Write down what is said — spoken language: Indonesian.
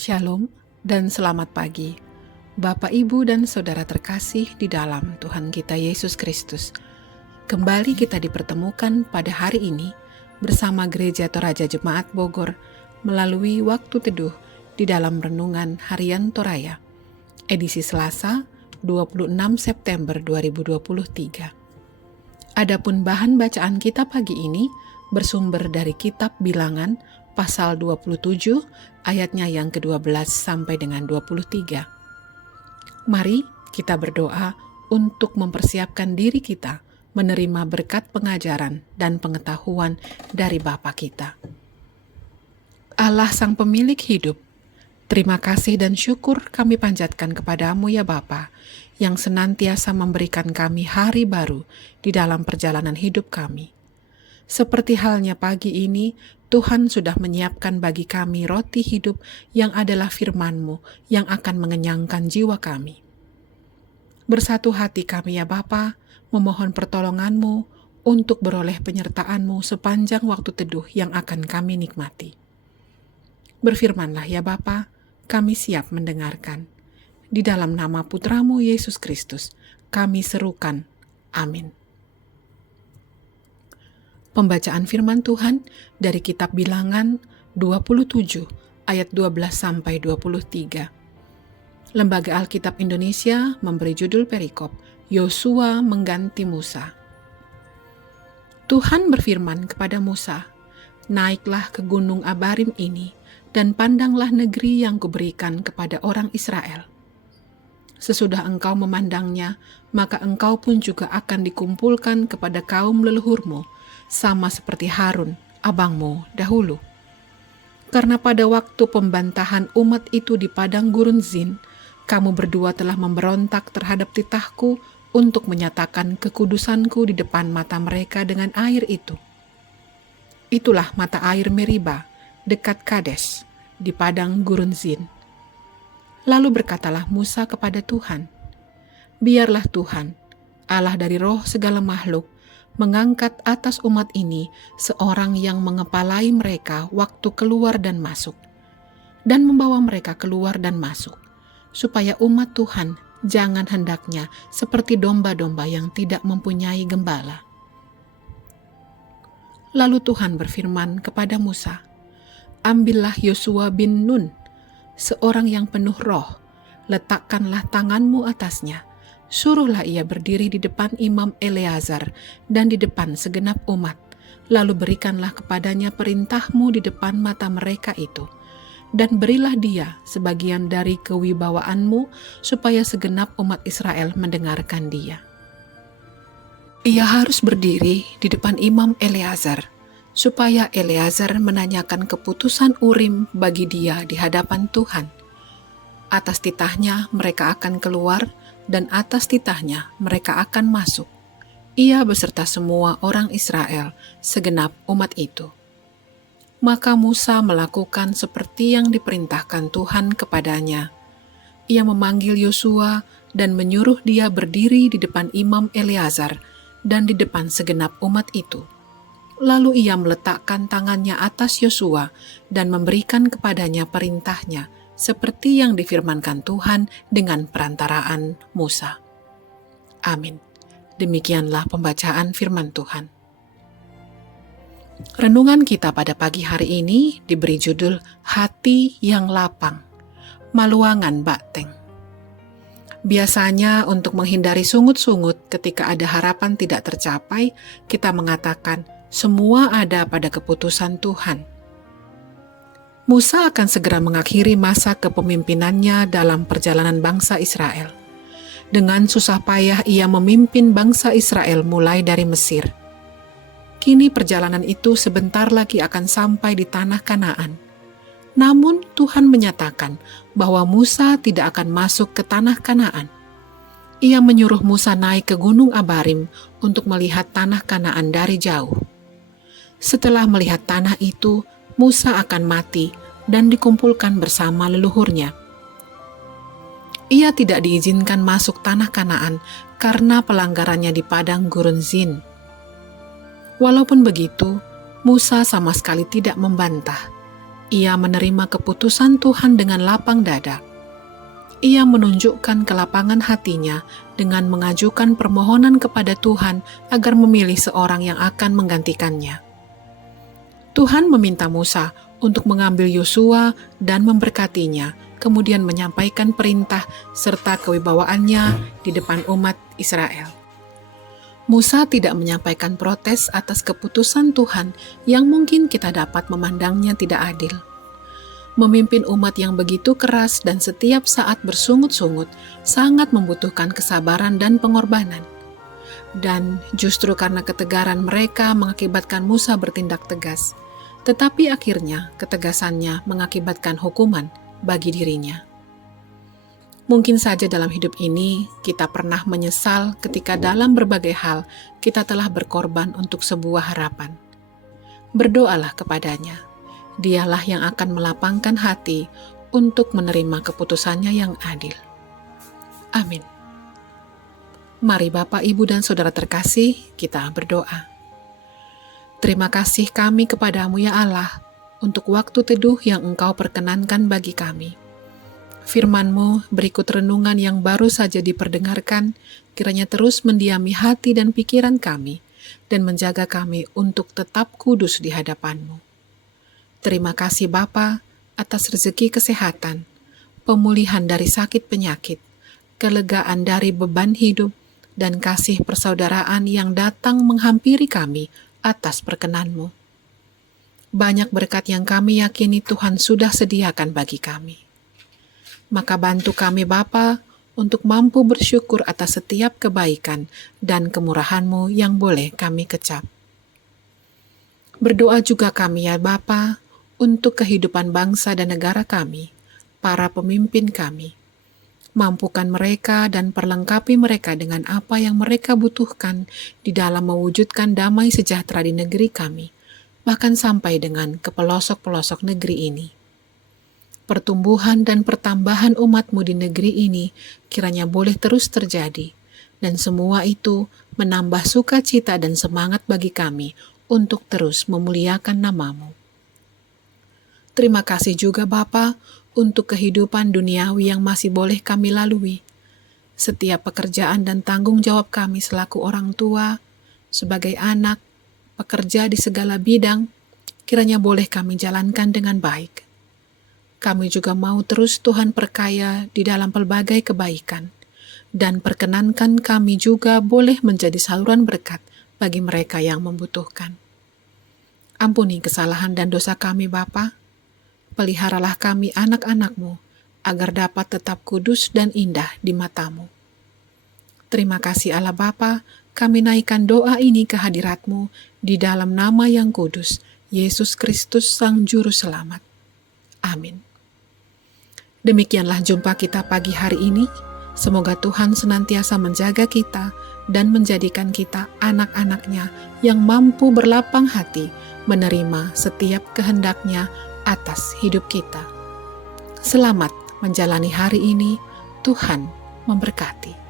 Shalom dan selamat pagi, Bapak, Ibu, dan Saudara terkasih di dalam Tuhan kita Yesus Kristus. Kembali kita dipertemukan pada hari ini bersama Gereja Toraja Jemaat Bogor melalui waktu teduh di dalam Renungan Harian Toraya, edisi Selasa 26 September 2023. Adapun bahan bacaan kita pagi ini bersumber dari Kitab Bilangan pasal 27 ayatnya yang ke-12 sampai dengan 23. Mari kita berdoa untuk mempersiapkan diri kita menerima berkat pengajaran dan pengetahuan dari Bapa kita. Allah Sang Pemilik hidup, terima kasih dan syukur kami panjatkan kepadamu ya Bapa, yang senantiasa memberikan kami hari baru di dalam perjalanan hidup kami. Seperti halnya pagi ini, Tuhan sudah menyiapkan bagi kami roti hidup yang adalah firman-Mu yang akan mengenyangkan jiwa kami. Bersatu hati kami ya Bapa, memohon pertolongan-Mu untuk beroleh penyertaan-Mu sepanjang waktu teduh yang akan kami nikmati. Berfirmanlah ya Bapa, kami siap mendengarkan. Di dalam nama Putra-Mu Yesus Kristus, kami serukan. Amin. Pembacaan firman Tuhan dari Kitab Bilangan 27 ayat 12 sampai 23. Lembaga Alkitab Indonesia memberi judul perikop Yosua mengganti Musa. Tuhan berfirman kepada Musa, "Naiklah ke gunung Abarim ini dan pandanglah negeri yang kuberikan kepada orang Israel. Sesudah engkau memandangnya, maka engkau pun juga akan dikumpulkan kepada kaum leluhurmu, sama seperti Harun, abangmu dahulu. Karena pada waktu pembantahan umat itu di padang gurun Zin, kamu berdua telah memberontak terhadap titahku untuk menyatakan kekudusanku di depan mata mereka dengan air itu. Itulah mata air Meriba, dekat Kades, di padang gurun Zin." Lalu berkatalah Musa kepada Tuhan, "Biarlah Tuhan, Allah dari roh segala makhluk, mengangkat atas umat ini seorang yang mengepalai mereka waktu keluar dan masuk, dan membawa mereka keluar dan masuk, supaya umat Tuhan jangan hendaknya seperti domba-domba yang tidak mempunyai gembala." Lalu Tuhan berfirman kepada Musa, "Ambillah Yosua bin Nun, seorang yang penuh roh, letakkanlah tanganmu atasnya, suruhlah ia berdiri di depan Imam Eleazar dan di depan segenap umat, lalu berikanlah kepadanya perintahmu di depan mata mereka itu, dan berilah dia sebagian dari kewibawaanmu, supaya segenap umat Israel mendengarkan dia. Ia harus berdiri di depan Imam Eleazar, supaya Eleazar menanyakan keputusan Urim bagi dia di hadapan Tuhan. Atas titahnya mereka akan keluar, dan atas titahnya mereka akan masuk, ia beserta semua orang Israel, segenap umat itu." Maka Musa melakukan seperti yang diperintahkan Tuhan kepadanya. Ia memanggil Yosua dan menyuruh dia berdiri di depan Imam Eleazar dan di depan segenap umat itu. Lalu ia meletakkan tangannya atas Yosua dan memberikan kepadanya perintahnya, seperti yang difirmankan Tuhan dengan perantaraan Musa. Amin. Demikianlah pembacaan firman Tuhan. Renungan kita pada pagi hari ini diberi judul Hati yang Lapang, Maluangan Bateng. Biasanya untuk menghindari sungut-sungut ketika ada harapan tidak tercapai, kita mengatakan, semua ada pada keputusan Tuhan. Musa akan segera mengakhiri masa kepemimpinannya dalam perjalanan bangsa Israel. Dengan susah payah ia memimpin bangsa Israel mulai dari Mesir. Kini perjalanan itu sebentar lagi akan sampai di tanah Kanaan. Namun Tuhan menyatakan bahwa Musa tidak akan masuk ke tanah Kanaan. Ia menyuruh Musa naik ke gunung Abarim untuk melihat tanah Kanaan dari jauh. Setelah melihat tanah itu, Musa akan mati dan dikumpulkan bersama leluhurnya. Ia tidak diizinkan masuk tanah Kanaan karena pelanggarannya di padang gurun Zin. Walaupun begitu, Musa sama sekali tidak membantah. Ia menerima keputusan Tuhan dengan lapang dada. Ia menunjukkan kelapangan hatinya dengan mengajukan permohonan kepada Tuhan agar memilih seorang yang akan menggantikannya. Tuhan meminta Musa untuk mengambil Yosua dan memberkatinya, kemudian menyampaikan perintah serta kewibawaannya di depan umat Israel. Musa tidak menyampaikan protes atas keputusan Tuhan yang mungkin kita dapat memandangnya tidak adil. Memimpin umat yang begitu keras dan setiap saat bersungut-sungut sangat membutuhkan kesabaran dan pengorbanan. Dan justru karena ketegaran mereka mengakibatkan Musa bertindak tegas, tetapi akhirnya ketegasannya mengakibatkan hukuman bagi dirinya. Mungkin saja dalam hidup ini kita pernah menyesal ketika dalam berbagai hal kita telah berkorban untuk sebuah harapan. Berdoalah kepadanya. Dialah yang akan melapangkan hati untuk menerima keputusannya yang adil. Amin. Mari Bapak, Ibu, dan Saudara terkasih, kita berdoa. Terima kasih kami kepadamu ya Allah, untuk waktu teduh yang Engkau perkenankan bagi kami. Firman-Mu berikut renungan yang baru saja diperdengarkan, kiranya terus mendiami hati dan pikiran kami, dan menjaga kami untuk tetap kudus di hadapan-Mu. Terima kasih Bapa atas rezeki kesehatan, pemulihan dari sakit penyakit, kelegaan dari beban hidup, dan kasih persaudaraan yang datang menghampiri kami atas perkenan-Mu. Banyak berkat yang kami yakini Tuhan sudah sediakan bagi kami. Maka bantu kami Bapa untuk mampu bersyukur atas setiap kebaikan dan kemurahan-Mu yang boleh kami kecap. Berdoa juga kami ya Bapa, untuk kehidupan bangsa dan negara kami, para pemimpin kami. Mampukan mereka dan perlengkapi mereka dengan apa yang mereka butuhkan di dalam mewujudkan damai sejahtera di negeri kami, bahkan sampai dengan ke pelosok-pelosok negeri ini. Pertumbuhan dan pertambahan umat-Mu di negeri ini kiranya boleh terus terjadi, dan semua itu menambah sukacita dan semangat bagi kami untuk terus memuliakan nama-Mu. Terima kasih juga Bapa untuk kehidupan duniawi yang masih boleh kami lalui. Setiap pekerjaan dan tanggung jawab kami selaku orang tua, sebagai anak, pekerja di segala bidang, kiranya boleh kami jalankan dengan baik. Kami juga mau terus Tuhan perkaya di dalam pelbagai kebaikan, dan perkenankan kami juga boleh menjadi saluran berkat bagi mereka yang membutuhkan. Ampuni kesalahan dan dosa kami Bapa. Peliharalah kami anak-anak-Mu, agar dapat tetap kudus dan indah di mata-Mu. Terima kasih Allah Bapa, kami naikkan doa ini ke hadirat-Mu di dalam nama yang kudus, Yesus Kristus Sang Juru Selamat. Amin. Demikianlah jumpa kita pagi hari ini. Semoga Tuhan senantiasa menjaga kita dan menjadikan kita anak-anak-Nya yang mampu berlapang hati menerima setiap kehendak-Nya atas hidup kita. Selamat menjalani hari ini, Tuhan memberkati.